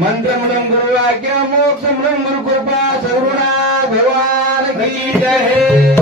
मंत्रमूलम गुरु आज्ञा मोक्षमूलम गुरु कृपा सद्गुरुनाथ भगवान की जय।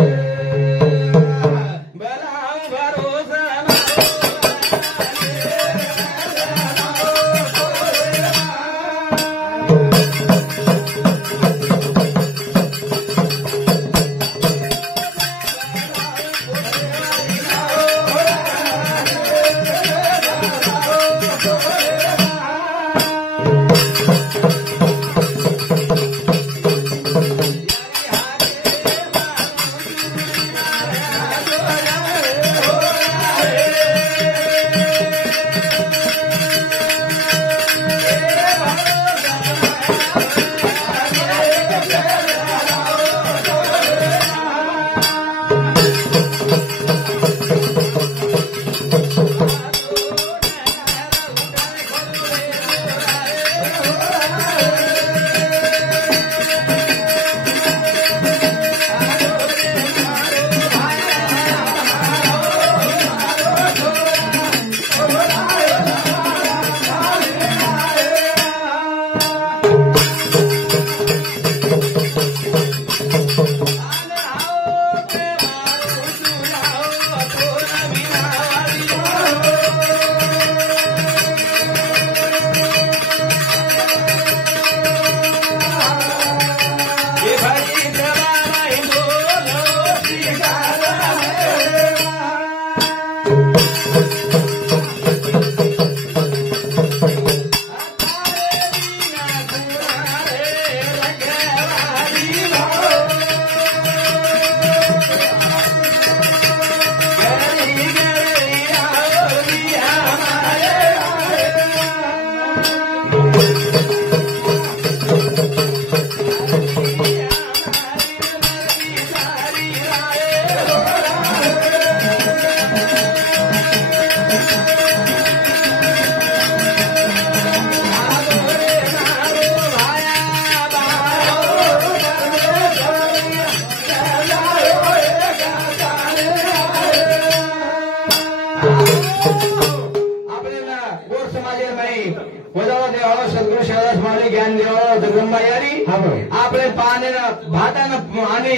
આપણે પાને ભાતાના અને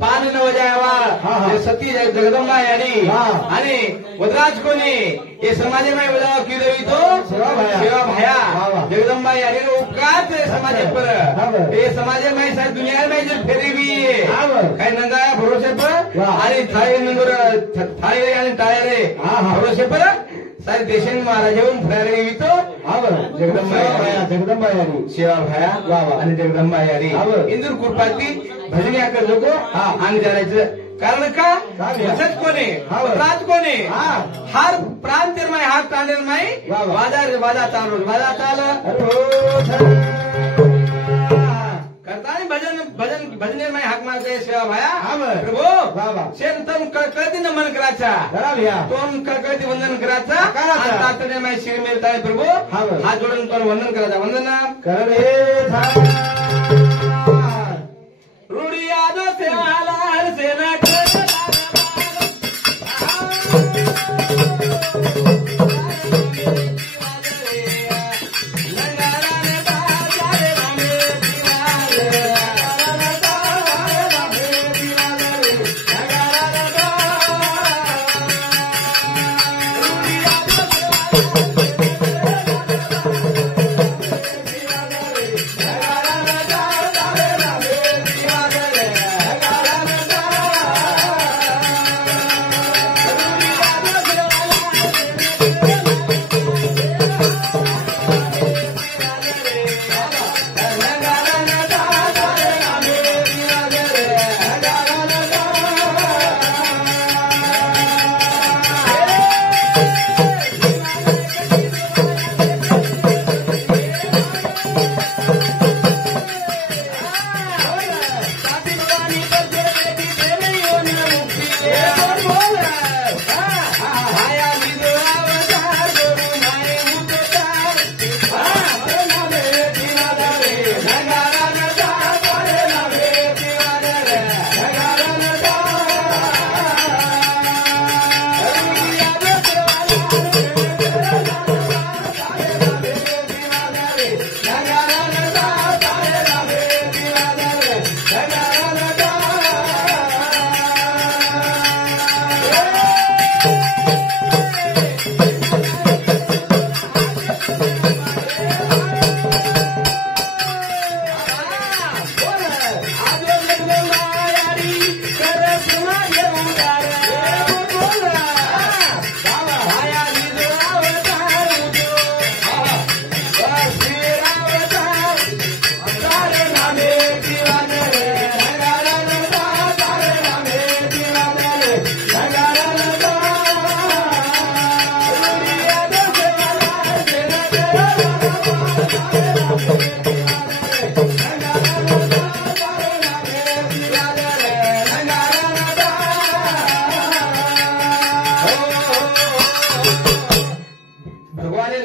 પાન વજાવા સતી જગદંબા યારી અને વદરાજ કોને એ સમાજમાં બધા કીધું તો સેવા ભાયા જગદંબા યારી નો ઉપકાર છે સમાજ પર એ સમાજમાં સારી દુનિયામાં જે ફેરવી કઈ નંદાયા ભરોસે પર અને થાય નંબર થાય અને ટાયરે ભરોસે પર सारे देशांनी महाराजाहून फरारी येवी तो जगदंबा यारी सेवा भाया आणि जगदंबा यारी इंदूर कुरपाती भजनी आकर लोक अंग जायचं कारण का वचत कोणे प्रांत कोणे हार प्रांत निर्माय हार प्रांत निर्माय वादा चाल करतानी भजन निर्माय हाक मारते सेवा भाया प्रभू शेन तुम कळकळती नमन करायचा तुम कळकळती वंदन करायचा तातडीमाय शिर मिळताय प्रभू हात जोडून तुला वंदन करायचा वंदना कर रूढी यादव सेवाला सेना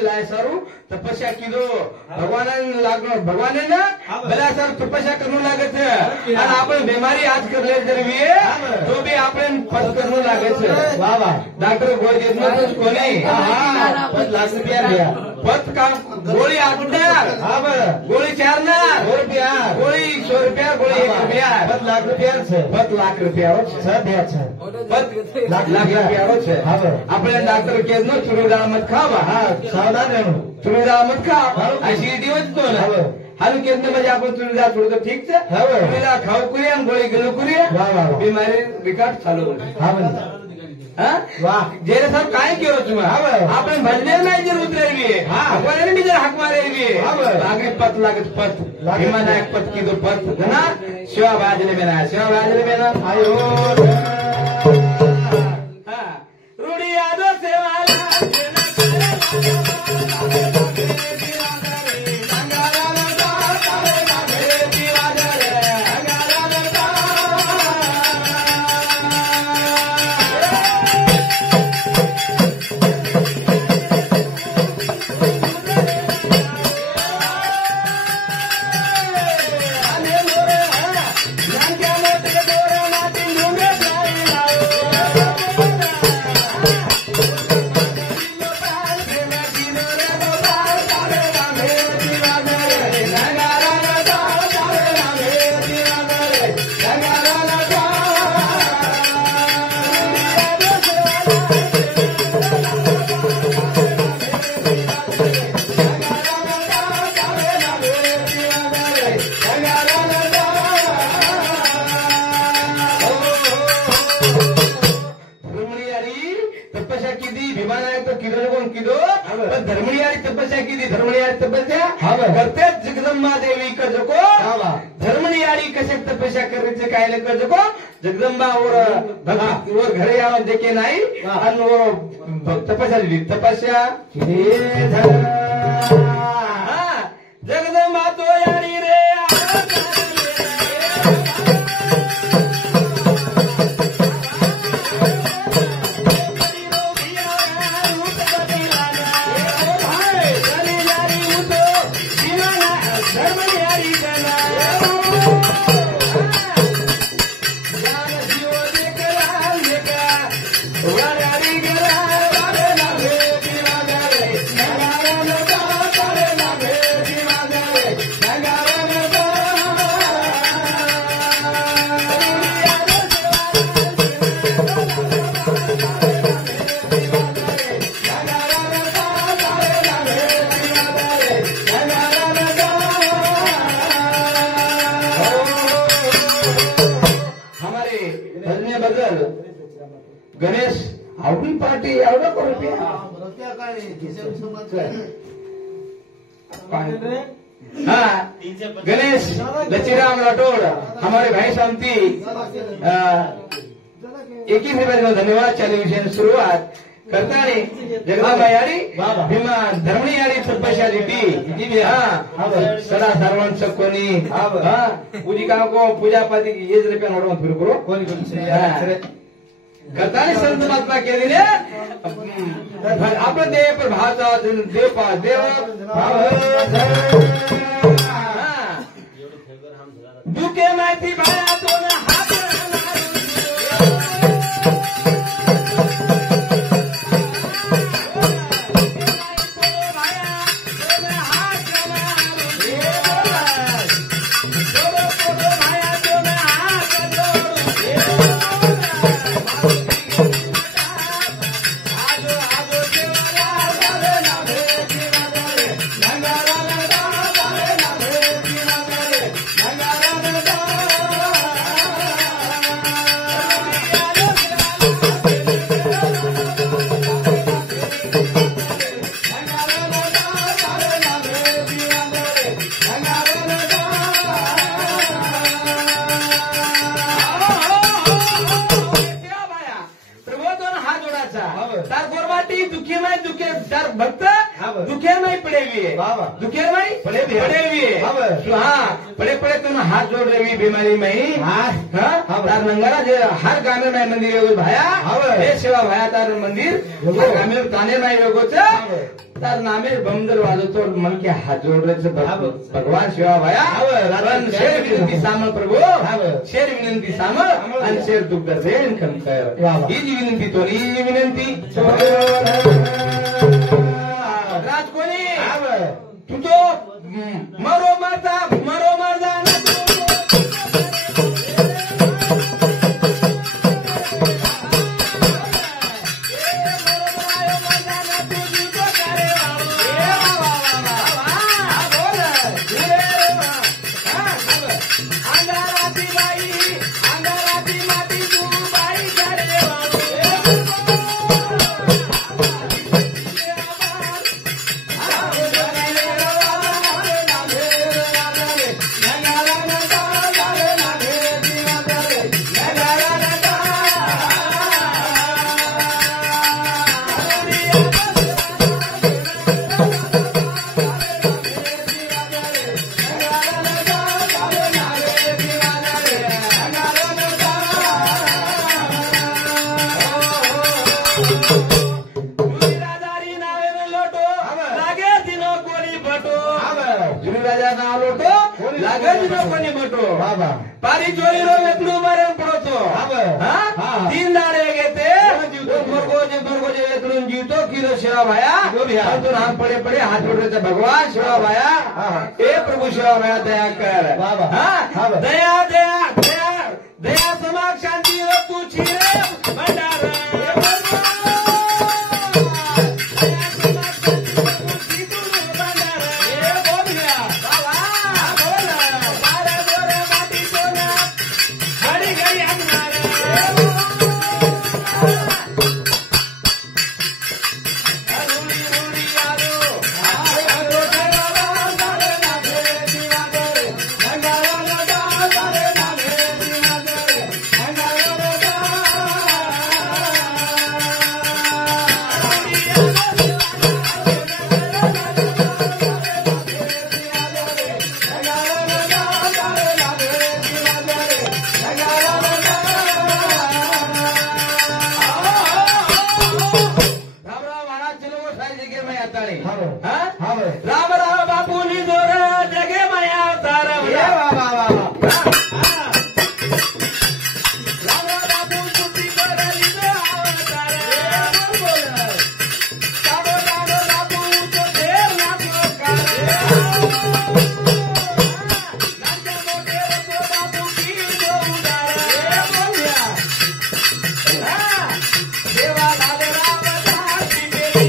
લાય સારું તપસ્યા કીધો ભગવાન ભગવાને ને બધા સારું તપસ્યા કરવું લાગે છે અને આપણે બીમારી આજ કરી લે કરવી તો બી આપણે પદ કરવું લાગે છે વાહ વાહ ડॉक्टर ગોળગેટ નો કોની 5 લાખ રૂપિયા પદ કામ ગોળી 8 ના હા બરાબર ગોળી 4 ના રૂપિયા ગોળી 100 રૂપિયા ગોળી 1 રૂપિયા 5 લાખ રૂપિયા છે 5 લાખ રૂપિયા છે બે છે 5 લાખ રૂપિયા છે આપણે ડॉक्टर કેસ નો ચૂરદાળ મત ખાવા હા સાવધાન રહેવું ચૂરદાળ મત ખાવ એસિડિટી વધતો ને હારું કેસ ને મજા આપણે ચૂરદાળ થોડું તો ઠીક છે ચૂરદાળ ખાવ કરીએ ગોળી ગલું કરીએ બીમારી વિકાસ ચાલુ હા હા વાહ જેને સર કાંઈ કેવો છું આપણે ભજને ના જરૂર ઉતરેવી હા આપણે બીજા હાક મારેવી આગળ પત લાગે પત હિમાના એક પત કીધો પત ના સેવા વાજલે બેના આયો હા રૂડી આદો સેવાલા धर्मणियारी तपस्या की थी धर्मणियारी तपस्या करते जगदंबा देवी कर जको धर्मणियारी कसे तपस्या करायचे काय कर जको जगदंबा और भक्ति और घरे आवा देखे नाही आणि तपस्या दिली तपस्या जगदंबा तो यारी रे गणेश आवडी पार्टी एवढा को रुपया हाँ गणेश लचीराम राठौड़ हमारे भाई शांति 21 रुपये धन्यवाद टेलीविजन शुरुआत करता नहीं जगदंबा यारी भीमा धर्मणी यारी तपस्या दी हाँ सदा सर्वांश कोणी हाँ पूजिका को पूजा पाती ये रुपया नोट मत फिर करो करतानी संत महात्मा केली ने आपल्या देव पर भाचा देव पा देव दुखे माहिती भाया तो हात भक्त दुखेर नहीं पड़े हुए दुखेर नहीं पड़े हुए हाँ पड़े पड़े तुम हाथ जोड़ रही बीमारी में ही तार नंगारा जो हर गाँव में मंदिर है भाया सेवा भाया तार मंदिर गाँव में ताने में योगो तार नामे बमदर वालो तो मन के हाथ जोड़ रहे भगवान सेवा भाया शेर विनंती सामल प्रभु शेर विनंती सामल आणि शेर दुख दर्शन खंकर ही जी विनंती तो ही विनंती राज कोणी तू तो मरो मरता पारी चोरी रो वेतलू मारे पड़तो तीन दाड़े घेते मरगोजे वेतलून जीवतो किलो सेवा भाया तो नाम पड़े पड़े हाथ जोड़ रहे भगवान सेवा भाया ए प्रभु सेवा भाया दया कर दया दया दया दया समाग शांति हो तू छीरे भंडार राम राम बापू नी जोर जगे माया अवतार राम बापू सुखी कर लीधो अवतार सागो सागो बापू तो देव नाचो कार नाचे मोटे रखो बापू की जो उदार सेवा लाले राम दासी बेली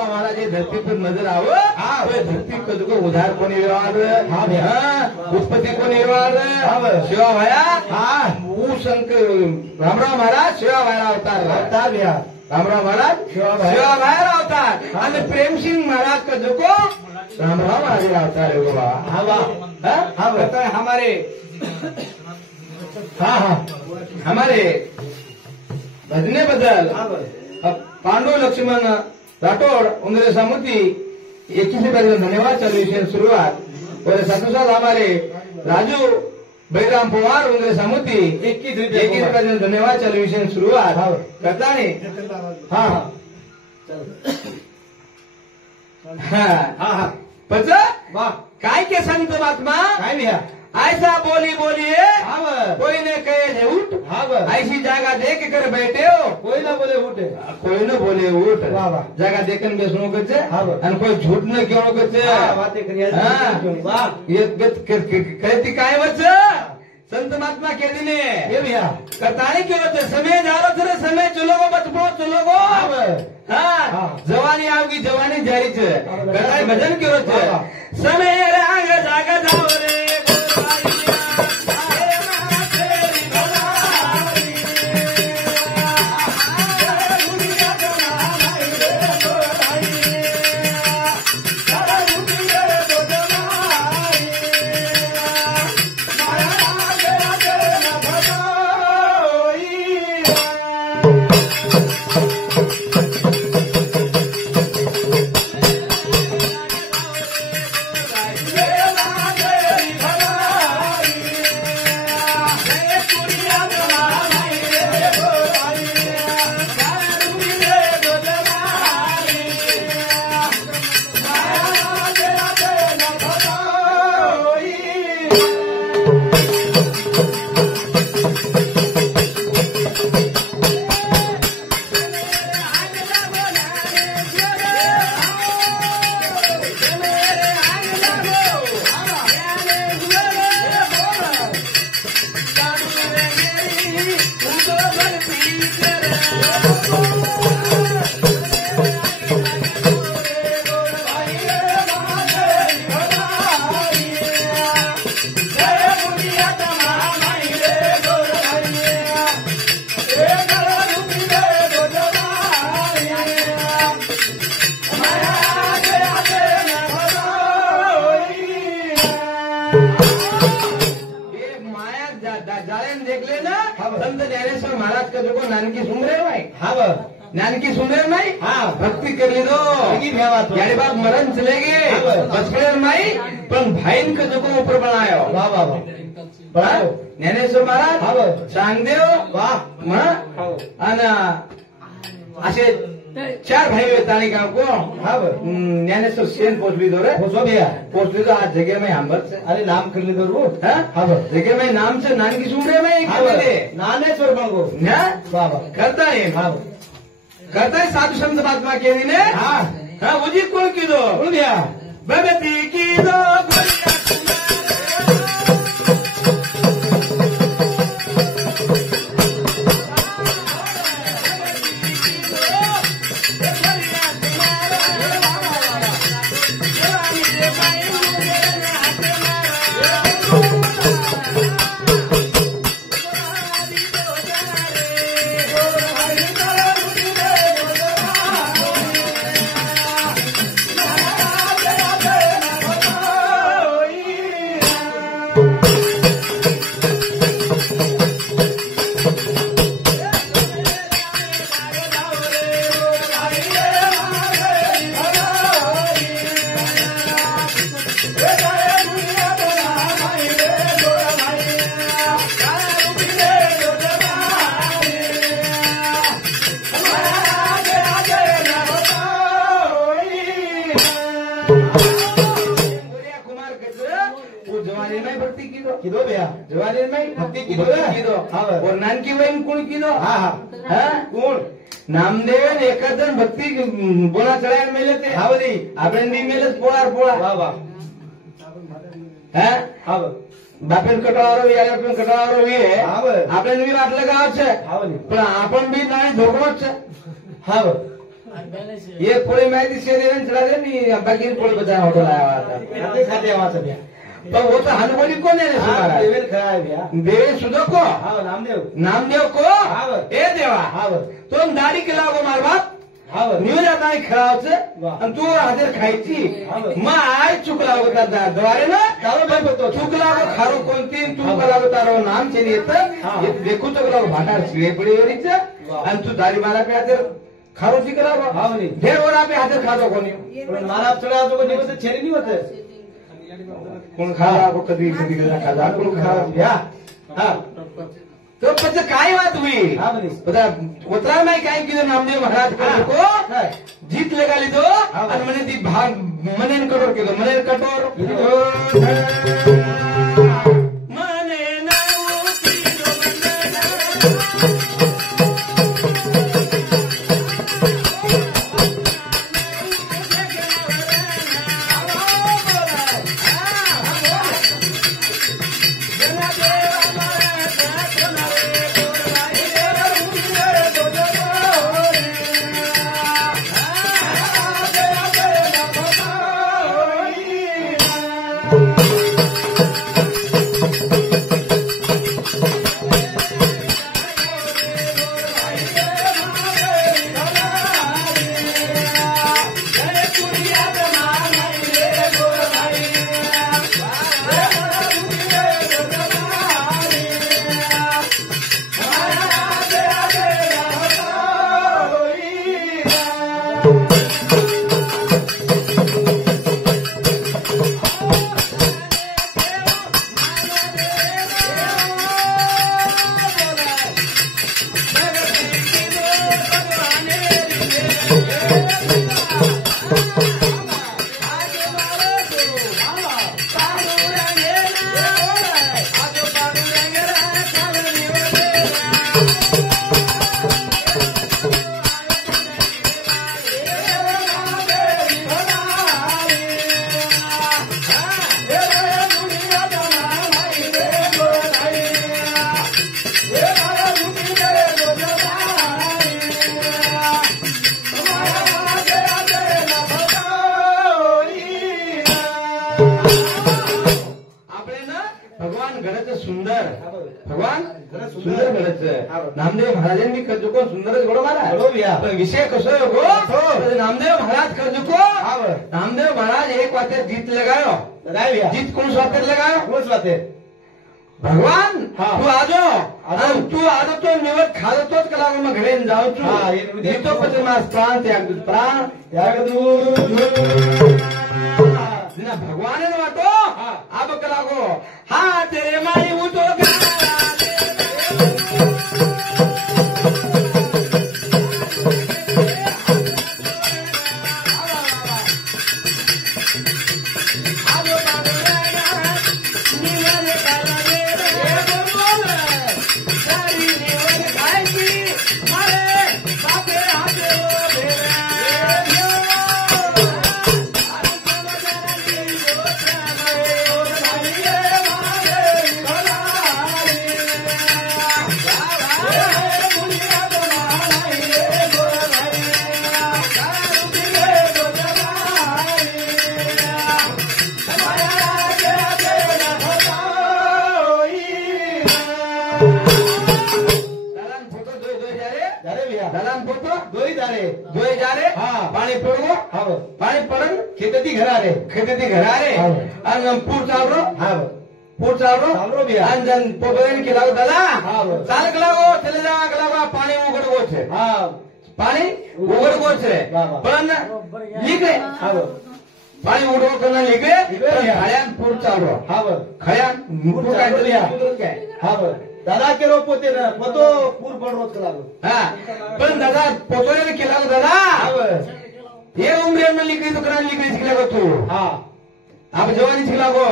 हमारा जे धरती पर नजर आवो तो धरती को उधार कोणी व्यवहार उत्पत्ति कोणी व्यवहार सेवा भाया वो शंकर रामराव महाराज सेवा भाया अवतार रामराव महाराज सेवा भाया अवतार आणि प्रेम सिंह महाराज का जो को रामराव महाराज अवतार है बताए हमारे भजने बदल पांडु लक्ष्मण राठौड़ उनके सामूती 21 रुपये धन्यवाद चल विषय शुरुआत और साथ साथ हमारे राजू बैराम पवार उनके सामूती 21 रुपये धन्यवाद चल विषय शुरुआत करता नहीं हाँ पच काय के संत महात्मा काय भैया ऐसा बोली बोलिए कोई ने कहे झूठ ऐसी जगह देख कर बैठे हो कोई ना बोले उठ जगह देखन बेसनो कचे कोई झूठ न क्यों कचे कहती काय वच संत महात्मा कहते ने ये भैया करताने क्यों होते समय जा रहा था समय चलोगो बचपो चलोगो हाँ जवानी आओगी जवानी जारी छे करताने भजन क्यों होते समय राग जागा जाओ रे संत ज्ञानेश्वर महाराज का जो नानकी सुन रहे भाई हाँ नानकी सुन रहे भाई हाँ भक्ति कर ली दो यानी बात मरण चले गए बचपन माई पण भाई का जो ऊपर बनाया वाह वाह वाह ज्ञानेश्वर महाराज सांगदेव वाह असे 4 भाई ताणी गाव को ज्ञानेश्वर सेन पोचली दो रे पोचली तो आज जगह में हम अरे नाम कर ली दो रो जगह में नाम से नानकी सुन रहे मैं नानेश्वर बंगो करता है करता है साधु संत महात्मा के लिए हाँ वो जी कौन की दो भगती की दो जवानी में भक्ति की दो और नानकी वही कुण की दो कुण नामदेव एक जन भक्ति बोला चढ़ाया मेले थे हाँ बधी આપણે नहीं मेले पोळा वाह वाह हाँ बापेन कटावारो यार बापेन कटावारो ये આપણે भी વાત લગાવ છે પણ આપણ भी નાની ઢોકળો છે હા ये पूरी माहिती शेरेन चढ़ा दे नहीं बाकी पूरी बचा होटल आया था खाते वहां से तो वो तो हनुमानी को नहीं देवेल खड़ा है भैया देवेल सुधो को नामदेव को ए देवा तुम दाढ़ी खिलाओ मार बाप न्यू जाता है खराब से तू हाजिर खायची मग आय चुकला होता द्वारे ना चुकला खारो कोणती तू कला तारो नाम चेली येत देखू चुकला भाटार शिळे पडीवरीच आणि तू दाढी मारा पे हाजिर खारो शिकला ढेर वरा पे हाजिर खातो कोणी मारा चढा तो कोणी छेरी नहीं होते कोण खाला कधी कधी खाला कोण खा तो પછી કાઈ વાત हुई બધા ઉતરામાં કાઈ કીધું નામદેવ મહારાજ को જીત લગા લીધો અને મને દી ભાગ મને કટોર કીધો મને કટોર મને નાવ કીધો सुंदर भगवान सुंदर घडत नामदेव महाराजांनी खर्जुको सुंदरच घडो मला पण विषय कसो हो नामदेव महाराज खर्जुको नामदेव महाराज एक वाते जीत लगायो जीत कौन स्वाते लगायो कौन स्वाते भगवान तू आजो तू आजो तो निवड खाजो तोच कला मग घरे जाऊ तू देतो પછી માસ પ્રાણ ત્યાગ દૂર भगवान वाटो अब कलागो हा तेरे माई उठो दोई जा रे पाणी पडगो पाणी पडन खेतेती घरा रे आणि पूर चालरो अंजन पोबेन के लागो दादा चालक लागो चले जावा लागो पाणी उघडगो छे पाणी उघडगो छे पण लिगे पाणी उघडगो कना लिगे खळ्यान पूर चालरो खळ्यान पूर काय दादा केलो पोते पोतो पूर पडरोच लागो पण दादा पोतोने केला दादा हे उमरे में लिखी दुकान लिखी शिकला तू अब जवानी शिकला गो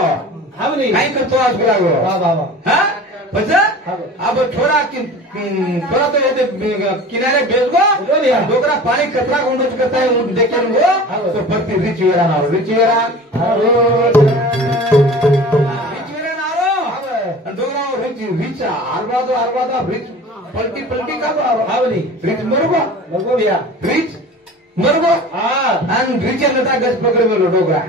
काय करतो आज लागो પછી अब थोड़ा तो ये किनारे भेज गो डोकरा पानी कचरा गुंडच करता है देखे गो तो भक्ति रिच वेरा डोगरा रिच आरबादो रिच पलटी का रिच मरगो रिच मरगो आणि रिच नटा गज पकड डोगरा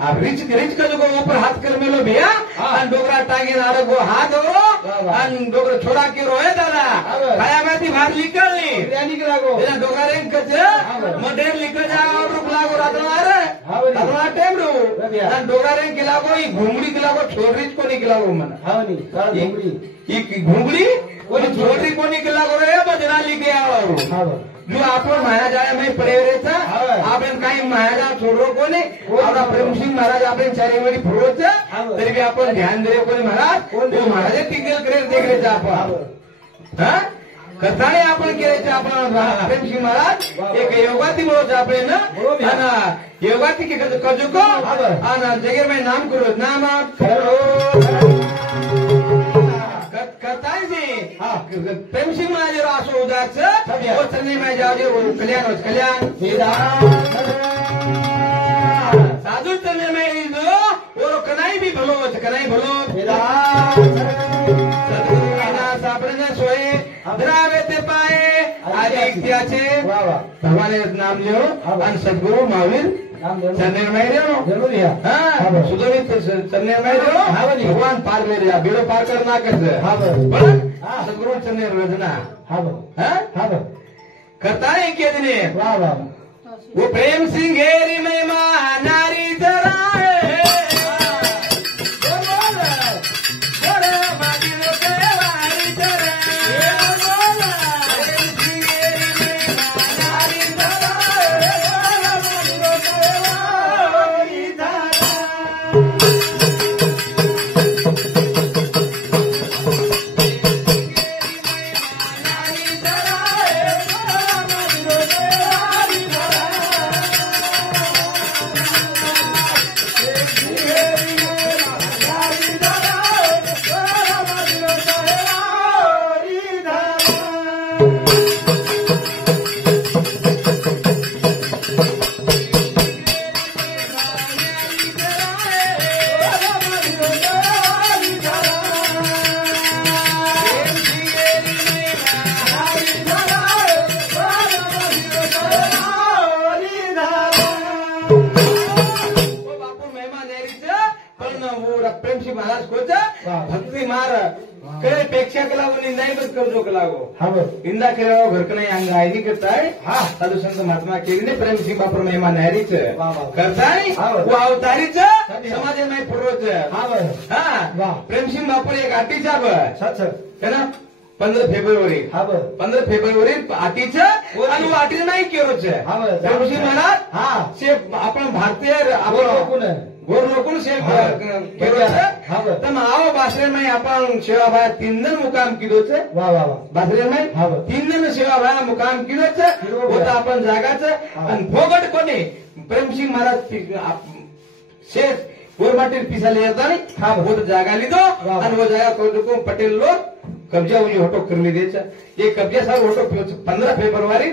अब रिच का जो ऊपर हाथ कर मेलो भैया डोगरा टांगे नारे को हाथ हो डोगरा छोड़ा के रोए दादा खाया में थी बाहर निकलनी डोगरा रेंग कच मडेर निकल जा और रुक लागो रातना टाइम रो डोगरा रेंग के लागो ये घुंगड़ी के लागो छोड़ को नहीं खिलागो मन घुंगड़ी छोड़ी को नहीं खिलागो रे बजना लिखे आओ जो आपण महाराजा में पडे रहता आपण काही महाराजा छोडो कोणी आपला प्रेम सिंह महाराज आपण चारी वेळी फुरोच तरी बी आपण ध्यान दे कोणी महाराज तो महाराज टिकेल करे देख रे आपण कथाने आपण केले आपण प्रेम सिंह महाराज एक योगाती बोलत आपण ना योगाती के करजो को आणि जगेर में नाम करो नाम प्रेम सिंह महाराज असो उदाच वो चलने में जाओ कल्याण साधु चलने में और कनाई भी भलो सापडे सोये द्रावे ते पाए आदित्याचे भगवाने नाम लियो आणि सद्गुरु महावीर सुधरित चन्नेर भगवान पार मेरे बेड़ो पार करना कैसे सदगुरु चन्नेर रजना करता है क्या दिने वो प्रेम सिंगेरी में मां नारी जरा पर करे पेक्षा के लागो निंदाई मत करजो के लागो हाँ बस निंदा करे घर के नहीं अंगाई नहीं करता है हाँ साधु संत महात्मा के ने प्रेम सिंह बापर महिमा नहरी वाह, वाह। करता है हाँ, वाह। वो अवतारी सत्य। समाज में पुरोच हाँ बस हाँ वाह। प्रेम सिंह बापर एक आटी साहब सच है ना 15 फेब्रुवारी हाँ बस 15 फेब्रुवारी आटीचं आणि वो आटी नाही केरोच हाँ बस प्रेम सिंह महाराज हाँ से आपण भारतीय वो लोकून गोर लोकून से हाँ। केरोच हाँ बस तर आओ बासरे में आपण सेवा भाया 3 दिन मुकाम किलोच वाह वाह वाह बासरे में हाँ बस 3 दिन सेवा भाया मुकाम किलोच होता आपण जागाचं आणि भोगट कोणी प्रेमसिंह महाराज शेष गोरमाटी पिसाले येता नाही हाँ बस वो तो जागा लीधो वाह। आणि वो जागा को पटेल लोग कब्जा उन्हें होटो करने देचा ये कब्जा साहब होटो 15 फेब्रुवारी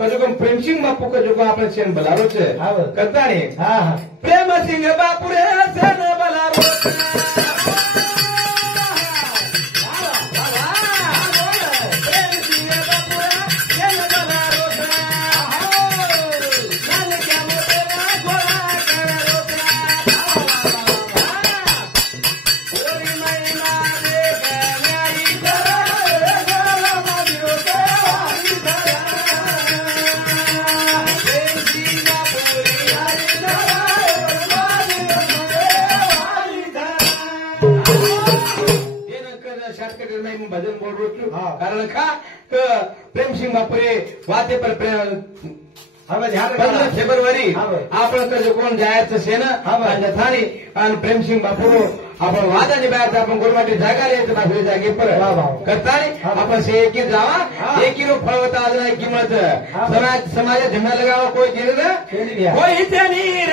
कजो प्रेमसिंह बापू का जो आपने सेन बलारो छे हाँ बस करता नहीं हाँ हाँ प्रेम सिंह बापू रे सेन बलारो भजन बोल रोटू हाँ। कारण का प्रेमसिंह बापरे वाते पर प्रेम हाँ बस ध्यान 15 फेब्रुवारी हाँ भाई। आपण कधी कोण जायचं से ना हाँ भाई। थानी आणि प्रेमसिंह बापू आपण वादा निभायचं आपण गोरमाटी जागा यायचं बाजू जागे पर वाह, वाह। करता हाँ। आपण से एक जावा हाँ। 1 किलो फळ होता आज नाही किंमत हाँ। समाज झंडा लगावा कोई चीज ना कोई नहीं दिया। कोई त्यानी